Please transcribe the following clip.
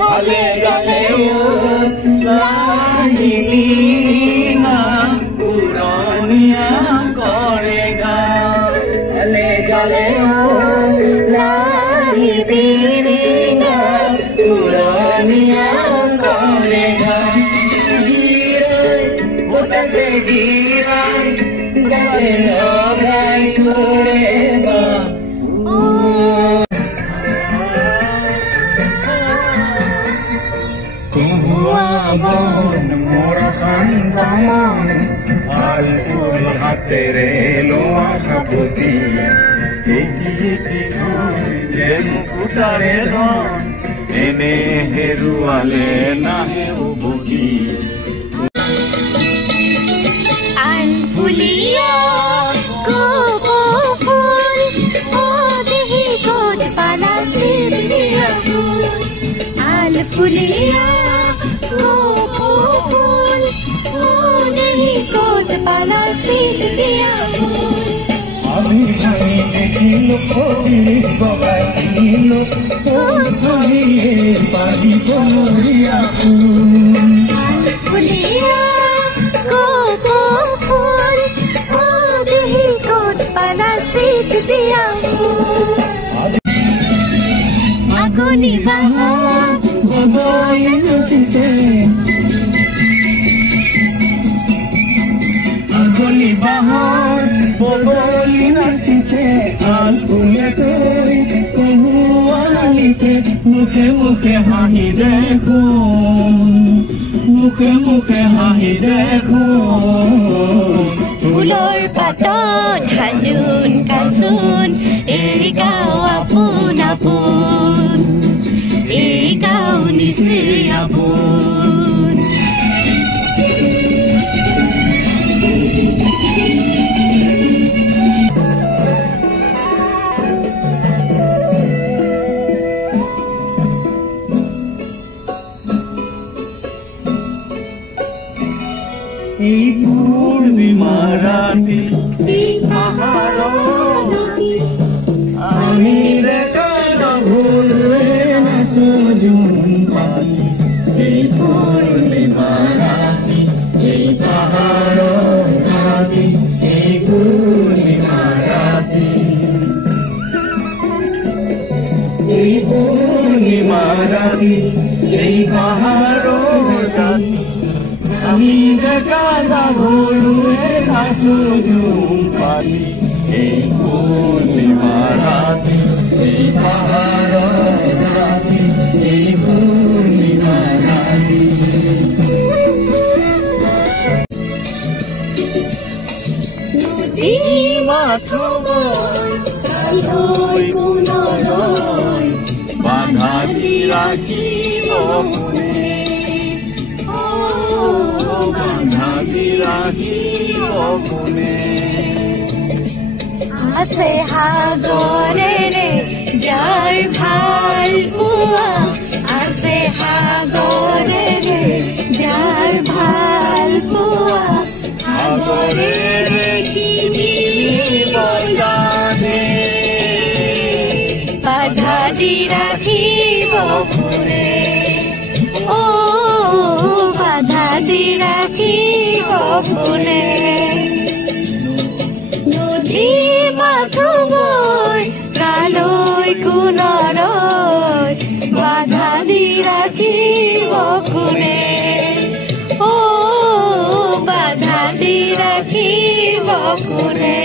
ভালে জালেও লাহিবি না পুরনিয়া করে গা ভালে জালেও লাহিবি না পুরনিয়া করে গা ওটাকে গিরাই গায়ে নগাই করে গা মোরা সন্তান আল ফুল হাতেরে লোয়া সাপতি এটি যেন কুটারে ধন এনে হেরুয়ালে নাহে উবুকি আল ফুলিয়া কোকো ফুল ও দেহি কোট পালা সিরিয়া ফুল আল ফুলিয়া কোকো ফুল ও দেহি কোট পালা সিরিয়া ফুল আমি ভাই দেখিল কবি বাবাইল তোর কহিয়ে পারি বলিয়া আল ফুলিয়া কোকো ফুল ও দেহি কোট পালা সিরিয়া ফুল আগুনি বাহার বগাই নসিসে আগুনি বাহার বগলি নসিসে আল ফুলে তোরি কহুয়ালিসে মুখে মুখে হাহি দেখুন মুখে মুখে হাহি দেখুন ফুলৰ পাতত হাজোন কাচোন এই গাঁও আপোন আপোন এই গাঁও নিচে আপোন এই পূর্ণিমা রাতে আহার আমি দেখার ভুলবে না সজুন পানি এই পূর্ণিমা রাতে এই পাহাড় রাতে এই পূর্ণিমা রাতে এই পূর্ণিমা রাতে এই পাহাড় রাতে আমি দেখাদা ভুলবে না সুজুম পানি এই পূর্ণিমা রাতে এই পাহাড় রাতে এই পূর্ণিমা রাতে নদী মাথো ওই গুণরয় বাঁধা রাখিব মনে বাঁধা রাখিব মনে আছে সাগৰেৰে যাৰ ভাল পোৱা আছে সাগৰেৰে যাৰ ভাল পোৱা সাগৰেৰে কিনিব জানে বাধা দি ৰাখিব কোনে অ বাধা দি ৰাখিব কোনে নদী মাথো গৈ কালৈ কোনৰয় বাধা দি ৰাখিব কোনে অ বাধা দি ৰাখিব কোনে